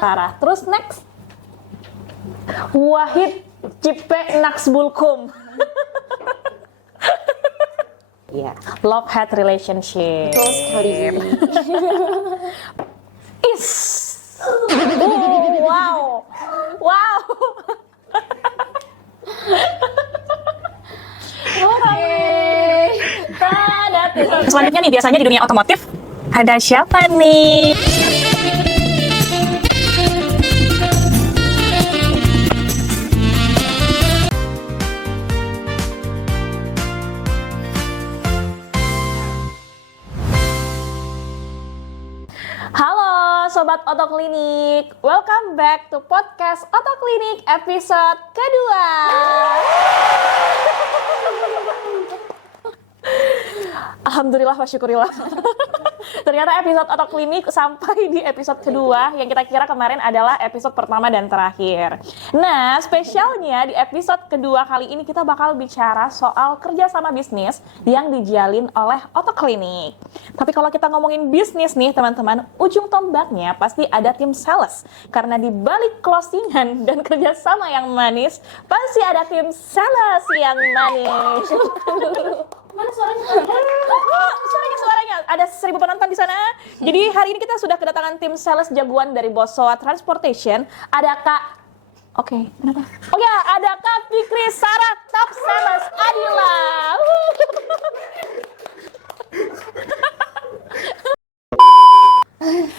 Sarah. Terus next, Wahid Cipe Naksbulkum. Iya. Love-hate relationship. Betul sekali. Is. Wow. Wow. Selanjutnya nih, biasanya di dunia otomotif ada siapa nih? Halo Sobat Otoklinik, welcome back to podcast Otoklinik episode kedua. Alhamdulillah wa syukurillah. Ternyata episode Otoklinik sampai di episode kedua yang kita kira kemarin adalah episode pertama dan terakhir. Nah, spesialnya di episode kedua kali ini kita bakal bicara soal kerjasama bisnis yang dijalin oleh Otoklinik. Tapi kalau kita ngomongin bisnis nih teman-teman, ujung tombaknya pasti ada tim sales. Karena di balik closingan dan kerjasama yang manis, pasti ada tim sales yang manis. Mana suaranya? Suaranya ada 1.000 penonton di sana. Jadi hari ini kita sudah kedatangan tim sales jagoan dari Bosowa Transportation. Ada Kak, kenapa? Ada Kak Fikri Sarah, top sales Adila.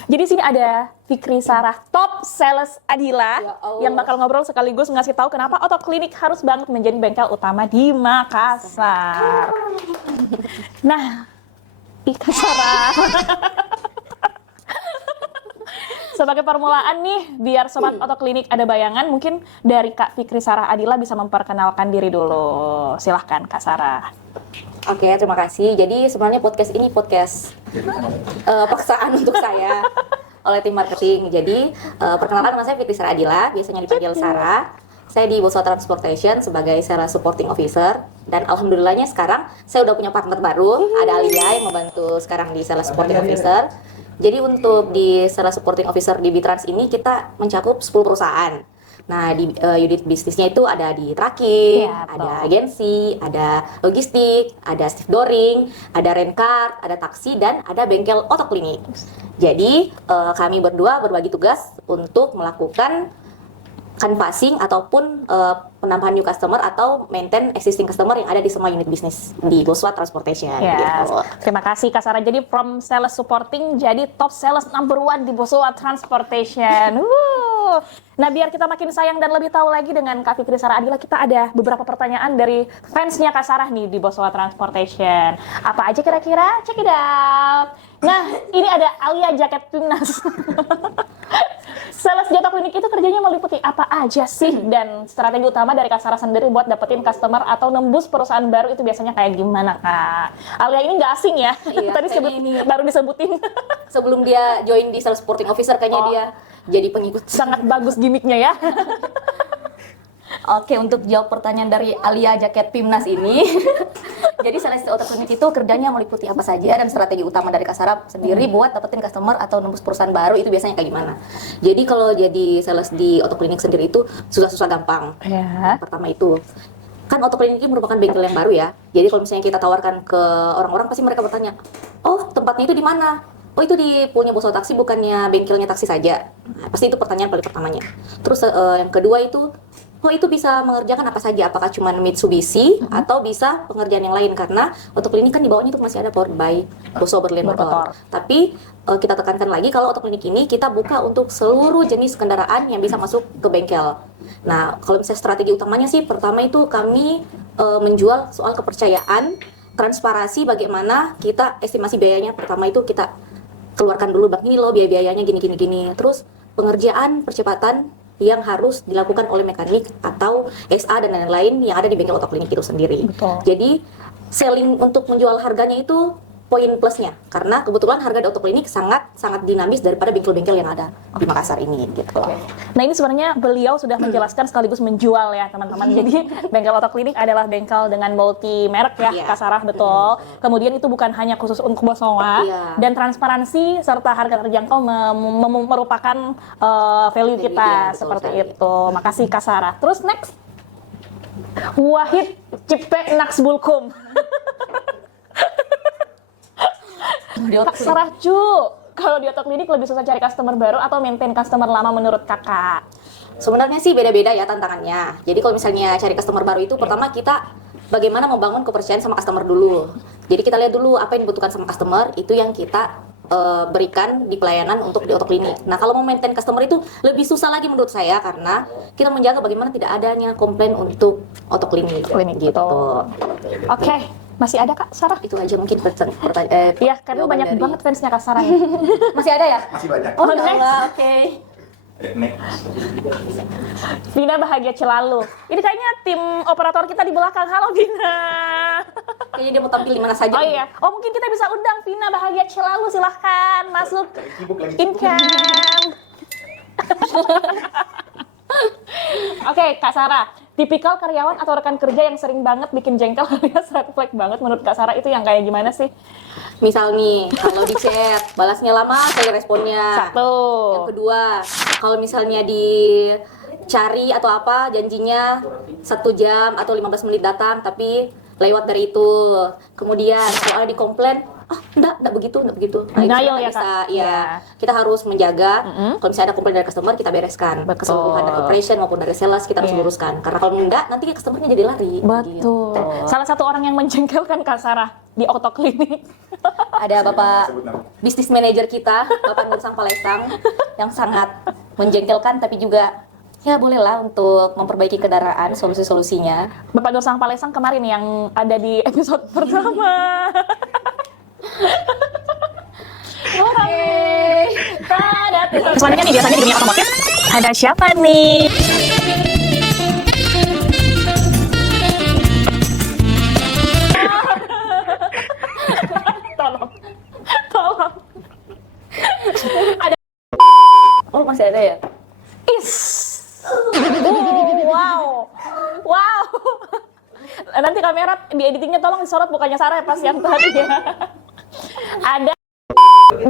Jadi sini ada Fikri Sarah, top sales Adila, yang bakal ngobrol sekaligus ngasih tahu kenapa Otoklinik harus banget menjadi bengkel utama di Makassar. Nah, Ika Sarah. Sebagai permulaan nih, biar Sobat Otoklinik ada bayangan, mungkin dari Kak Fikri Sarah Adila bisa memperkenalkan diri dulu. Silahkan Kak Sarah. Oke, terima kasih. Jadi sebenarnya podcast ini podcast paksaan untuk saya oleh tim marketing. Jadi perkenalkan, nama saya Fikri Sarah Adila, biasanya dipanggil Sarah. Saya di Bosowa Transportation sebagai Sales Supporting Officer, dan alhamdulillahnya sekarang saya udah punya partner baru, ada Alia yang membantu sekarang di Sales Supporting Officer. Jadi untuk di Sales Supporting Officer di Bitrans ini kita mencakup 10 perusahaan. Nah, di unit bisnisnya itu ada di tracking, ada agensi, ada logistik, ada stevedoring, ada rent-car, ada taksi, dan ada bengkel Otoklinik. Jadi kami berdua berbagi tugas untuk melakukan canvassing ataupun penambahan new customer atau maintain existing customer yang ada di semua unit bisnis di Bosowa Transportation. Yes. Gitu. Terima kasih Kak Sarah. Jadi from sales supporting jadi top sales number 1 di Bosowa Transportation. Nah, biar kita makin sayang dan lebih tahu lagi dengan Kak Fikri Sarah Adila, kita ada beberapa pertanyaan dari fansnya Kak Sarah nih di Bosowa Transportation. Apa aja kira-kira? Check it out. Nah, ini ada Alia Jaket Timnas. Sales di Otoklinik itu kerjanya meliputi apa aja sih? Dan strategi utama dari Kak Sarah sendiri buat dapetin customer atau nembus perusahaan baru itu biasanya kayak gimana, Kak? Alia ini nggak asing ya? Iya, Tadi baru disebutin. Sebelum dia join di Sales Supporting Officer, kayaknya dia jadi pengikut. Sangat bagus gimmicknya ya. Oke, untuk jawab pertanyaan dari Alia Jaket Pimnas ini. Jadi sales Otoklinik itu kerjanya meliputi apa saja, dan strategi utama dari Kak Sarah sendiri buat dapetin customer atau nembus perusahaan baru itu biasanya kayak gimana. Jadi kalau jadi sales di Otoklinik sendiri itu susah-susah gampang. Ya. Pertama itu, kan Otoklinik ini merupakan bengkel yang baru ya. Jadi kalau misalnya kita tawarkan ke orang-orang, pasti mereka bertanya, oh tempatnya itu di mana? Oh itu di punya Bosowa Taksi, bukannya bengkelnya taksi saja. Nah, pasti itu pertanyaan paling pertamanya. Terus yang kedua itu, oh itu bisa mengerjakan apa saja, apakah cuma Mitsubishi atau bisa pengerjaan yang lain, karena Otoklinik kan di bawahnya itu masih ada powered by Bosowa Berlian Motor. Tapi kita tekankan lagi kalau Otoklinik ini kita buka untuk seluruh jenis kendaraan yang bisa masuk ke bengkel. Nah, kalau misalnya strategi utamanya sih, pertama itu kami menjual soal kepercayaan, transparansi, bagaimana kita estimasi biayanya. Pertama itu kita keluarkan dulu, bang ini loh biaya-biayanya gini. Terus pengerjaan percepatan yang harus dilakukan oleh mekanik atau SA dan lain-lain yang ada di bengkel Otoklinik itu sendiri. Betul. Jadi selling untuk menjual harganya itu poin plusnya karena kebetulan harga di Otoklinik sangat sangat dinamis daripada bengkel-bengkel yang ada di Makassar ini gitu. Nah ini sebenarnya beliau sudah menjelaskan sekaligus menjual ya teman-teman. Jadi bengkel Otoklinik adalah bengkel dengan multi merek ya, Iya. Kak Sarah, betul. Kemudian itu bukan hanya khusus untuk Bosowa, Iya. dan transparansi serta harga terjangkau merupakan value Value, kita iya, betul seperti sekali. itu. Makasih Kak Sarah. Terus next, Wahid Cipe Naksbulkum. Kak Sarah cu, kalau di Otoklinik lebih susah cari customer baru atau maintain customer lama menurut kakak? Sebenarnya sih beda-beda ya tantangannya. Jadi kalau misalnya cari customer baru itu pertama kita bagaimana membangun kepercayaan sama customer dulu. Jadi kita lihat dulu apa yang dibutuhkan sama customer, itu yang kita berikan di pelayanan untuk di Otoklinik. Nah kalau mau maintain customer itu lebih susah lagi menurut saya karena kita menjaga bagaimana tidak adanya komplain untuk Otoklinik. Klinik Gitu. Oke, masih ada Kak Sarah? Itu aja mungkin pertanyaan. Iya, karena banyak banget fansnya Kak Sarah ya. Masih ada ya? Masih banyak. Oh, ya next. Allah, oke. Next. Vina bahagia selalu. Ini kayaknya tim operator kita di belakang. Halo Vina. Kayaknya dia mau tampil di mana saja. Oh iya. Oh mungkin kita bisa undang Vina bahagia selalu. Silahkan masuk. Sibuk lagi. Income. Oke, Kak Sarah. Tipikal karyawan atau rekan kerja yang sering banget bikin jengkel alias red flag banget menurut Kak Sarah itu yang kayak gimana sih? Misal nih, kalau di chat, balasnya lama, saya responnya. Satu. Yang kedua, kalau misalnya dicari atau apa, janjinya 1 jam atau 15 menit datang, tapi lewat dari itu. Kemudian, kalau ada di komplain, enggak begitu. Nah, itu Denial kita ya, bisa, Kak? ya. Ya. Kita harus menjaga, kalau misalnya ada komplain dari customer, kita bereskan. Betul. Keseluruhan dari operation maupun dari sales, kita harus Iya. luruskan. Karena kalau enggak, nanti customernya jadi lari. Betul. Gitu. Salah satu orang yang menjengkelkan Kak Sarah di Otoklinik. Ada Bapak Sebut nama. bisnis manajer kita, Bapak Nur Sang Palesang, yang sangat menjengkelkan tapi juga ya bolehlah untuk memperbaiki kendaraan, solusi-solusinya. Bapak Nur Sang Palesang kemarin yang ada di episode pertama. Oke. Selanjutnya nih biasanya di dunia otomotif ada siapa nih? Tolong. Ada Oh masih ada ya? is. Wow. Nanti kamera di editingnya tolong disorot bukannya Sarah pas yang tadi ya. Ada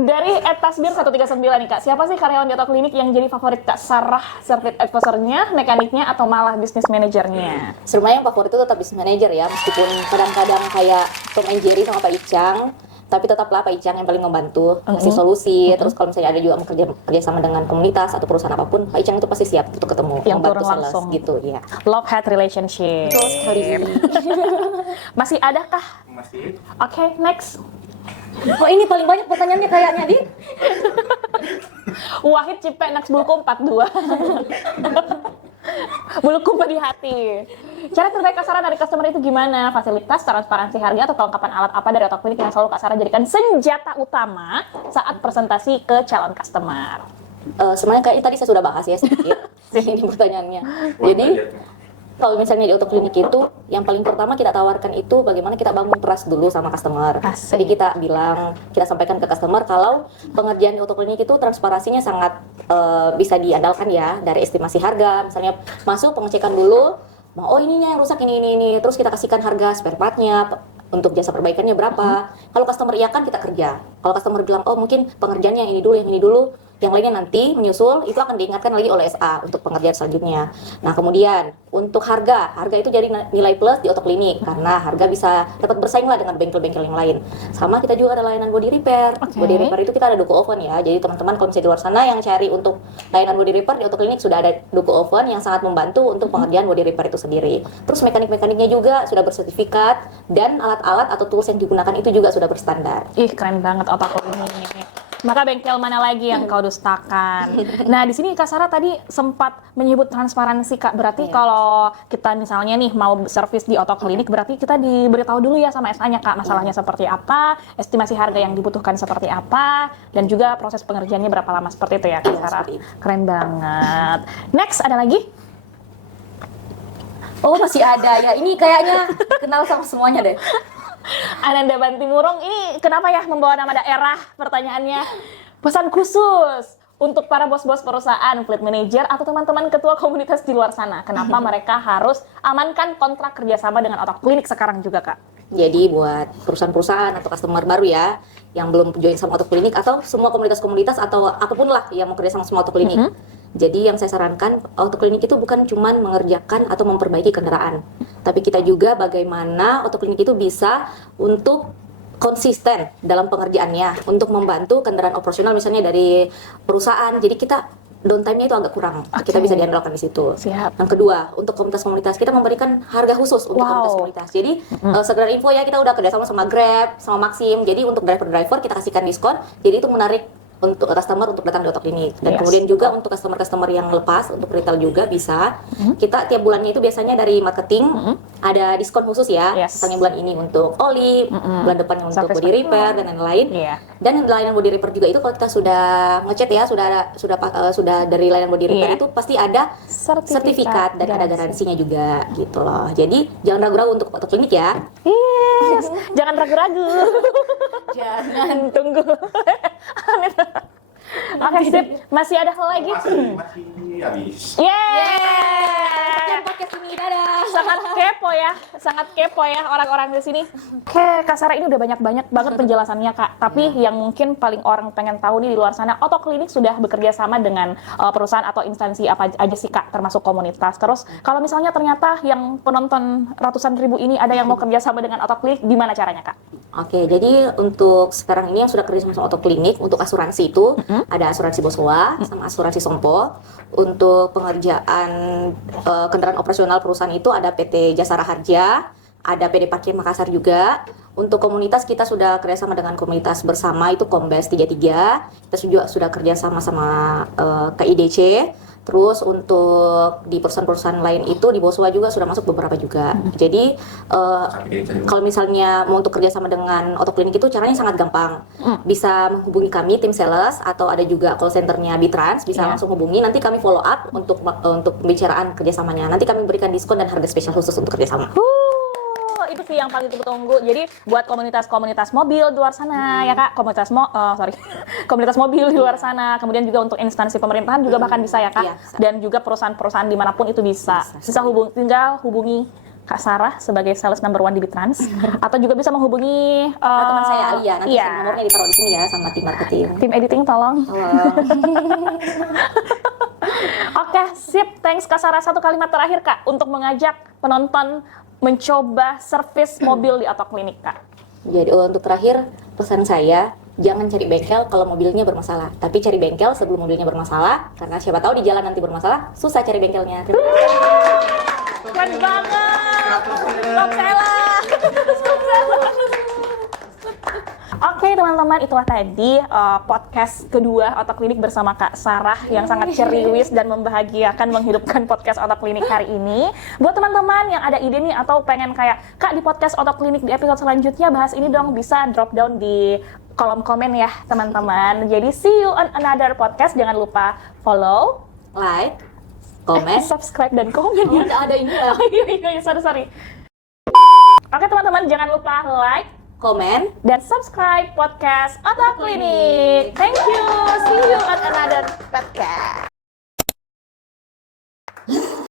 dari @tasbir 139 nih Kak. Siapa sih karyawan di Otoklinik yang jadi favorit Kak Sarah? Service advisor-nya, mekaniknya, atau malah bisnis manajernya? Sebenarnya yang favorit itu tetap bisnis manager ya, meskipun kadang-kadang kayak Tom and Jerry sama Pak Icang, tapi tetaplah Pak Icang yang paling membantu ngasih solusi. Terus kalau misalnya ada juga kerja sama dengan komunitas atau perusahaan apapun, Pak Icang itu pasti siap untuk ketemu, Yang membantu turun sales langsung. gitu ya. Love hate relationship. Betul sekali. Masih ada kah? Masih. Oke, next. Oh ini paling banyak pertanyaannya kayaknya di. Wahid Cipe Naksbulkum 42. Bulukum di hati. Cara terbaik Kak Sarah dari customer itu gimana? Fasilitas, transparansi harga, atau kelengkapan alat apa dari Otoklinik yang selalu Kak Sarah jadikan senjata utama saat presentasi ke calon customer? Sebenarnya kayaknya tadi saya sudah bahas ya sedikit ini pertanyaannya. Jadi kalau misalnya di Otoklinik itu yang paling pertama kita tawarkan itu bagaimana kita bangun trust dulu sama customer. Asik. Jadi kita sampaikan ke customer kalau pengerjaan di Otoklinik itu transparansinya sangat bisa diandalkan ya, dari estimasi harga. Misalnya masuk pengecekan dulu, oh ininya yang rusak ini. Terus kita kasihkan harga spare partnya, untuk jasa perbaikannya berapa. Kalau customer iya kan kita kerja. Kalau customer bilang oh mungkin pengerjaannya yang ini dulu, yang lainnya nanti menyusul, itu akan diingatkan lagi oleh SA untuk pengerjaan selanjutnya. Nah kemudian untuk harga itu jadi nilai plus di Otoklinik karena harga bisa dapat bersaing lah dengan bengkel-bengkel yang lain. Sama kita juga ada layanan body repair. Oke. Body repair itu kita ada Duku Oven ya. Jadi teman-teman kalau misalnya di luar sana yang cari untuk layanan body repair di Otoklinik sudah ada Duku Oven yang sangat membantu untuk pengerjaan body repair itu sendiri. Terus mekanik-mekaniknya juga sudah bersertifikat dan alat-alat atau tools yang digunakan itu juga sudah berstandar. Ih, keren banget Otoklinik. Maka bengkel mana lagi yang kau dustakan? Nah, di sini Kak Sarah tadi sempat menyebut transparansi, Kak. Berarti kalau kita misalnya nih mau servis di Otoklinik, berarti kita diberitahu dulu ya sama SA-nya, Kak, masalahnya seperti apa, estimasi harga yang dibutuhkan seperti apa, dan juga proses pengerjaannya berapa lama, seperti itu ya, Kak Iya, Sarah. seperti itu. Keren banget. Next, ada lagi? Oh masih ada ya, ini kayaknya kenal sama semuanya deh. Ananda Bantimurung ini kenapa ya membawa nama daerah? Pertanyaannya, pesan khusus untuk para bos-bos perusahaan, fleet manager, atau teman-teman ketua komunitas di luar sana. Kenapa mereka harus amankan kontrak kerjasama dengan Otoklinik sekarang juga, Kak? Jadi buat perusahaan-perusahaan atau customer baru ya, yang belum join sama Otoklinik atau semua komunitas-komunitas atau apapun lah yang mau kerja sama Otoklinik. Jadi yang saya sarankan, Otoklinik itu bukan cuma mengerjakan atau memperbaiki kendaraan, tapi kita juga bagaimana Otoklinik itu bisa untuk konsisten dalam pengerjaannya, untuk membantu kendaraan operasional misalnya dari perusahaan. Jadi kita downtime-nya itu agak kurang, kita bisa diandalkan di situ. Siap. Yang kedua, untuk komunitas-komunitas kita memberikan harga khusus untuk komunitas-komunitas. Jadi sekedar info ya, kita udah kerjasama sama Grab, sama Maxim. Jadi untuk driver-driver kita kasihkan diskon. Jadi itu menarik untuk customer untuk datang di Otoklinik. Dan kemudian juga untuk customer-customer yang lepas, untuk retail juga bisa. Kita tiap bulannya itu biasanya dari marketing ada diskon khusus ya. Misalnya bulan ini untuk oli, bulan depannya untuk body repair dan lain-lain. Dan layanan body repair juga itu kalau kita sudah ngechat ya, sudah dari layanan body repair itu pasti ada sertifikat dan ada garansinya juga gitu loh. Jadi jangan ragu-ragu untuk Otoklinik ya. Yes, jangan ragu-ragu. Jangan tunggu. Oke, sip. Masih ada hal lagi? Masih habis. Yeay! Podcast ini, dadah. Sangat kepo ya orang-orang di sini. Oke, Kak Sarah ini udah banyak banget penjelasannya, Kak. Tapi yang mungkin paling orang pengen tahu nih di luar sana, Otoklinik sudah bekerja sama dengan perusahaan atau instansi apa aja sih, Kak, termasuk komunitas. Terus kalau misalnya ternyata yang penonton ratusan ribu ini ada yang mau kerja sama dengan Otoklinik, gimana caranya, Kak? Oke, jadi untuk sekarang ini yang sudah kerja sama Otoklinik, untuk asuransi itu ada asuransi Boswa sama asuransi Sompo. Untuk pengerjaan kendaraan operasional perusahaan itu ada PT Jasara Harja, ada PD Parkir Makassar juga. Untuk komunitas kita sudah kerjasama dengan komunitas bersama itu Kombes 33. Kita juga sudah kerjasama sama KIDC. Terus untuk di perusahaan-perusahaan lain itu di Boswa juga sudah masuk beberapa juga. Jadi kalau misalnya mau untuk kerjasama dengan Otoklinik itu caranya sangat gampang. Bisa menghubungi kami tim sales atau ada juga call centernya Bitrans, bisa langsung hubungi. Nanti kami follow up untuk pembicaraan kerjasamanya. Nanti kami berikan diskon dan harga spesial khusus untuk kerjasama. Itu sih yang paling ditunggu-tunggu. Jadi buat komunitas-komunitas mobil di luar sana ya, Kak, komunitas mobil di luar sana, kemudian juga untuk instansi pemerintahan juga bahkan bisa ya, Kak. Iya, bisa. Dan juga perusahaan-perusahaan dimanapun itu bisa. Tinggal hubungi Kak Sarah sebagai sales number 1 di Bitrans atau juga bisa menghubungi teman saya Alia, nanti nomornya ditaruh di sini ya sama tim marketing. Tim editing tolong. Oke, sip. Thanks Kak Sarah. Satu kalimat terakhir, Kak, untuk mengajak penonton mencoba servis mobil di Otoklinik, Kak. Jadi untuk terakhir, pesan saya, jangan cari bengkel kalau mobilnya bermasalah, tapi cari bengkel sebelum mobilnya bermasalah, karena siapa tahu di jalan nanti bermasalah, susah cari bengkelnya. Keren banget. Stop Sela. Oke teman-teman, itulah tadi podcast kedua Otoklinik bersama Kak Sarah yang sangat ceriwis dan membahagiakan menghidupkan podcast Otoklinik hari ini. Buat teman-teman yang ada ide nih atau pengen kayak, Kak, di podcast Otoklinik di episode selanjutnya bahas ini dong, bisa drop down di kolom komen ya teman-teman. Jadi see you on another podcast. Jangan lupa follow, Like, comment, subscribe dan komen ya. ada ini lah. Iya, sorry. Oke teman-teman, jangan lupa like, Komen, dan subscribe podcast Otoklinik. Thank you. See you on another podcast.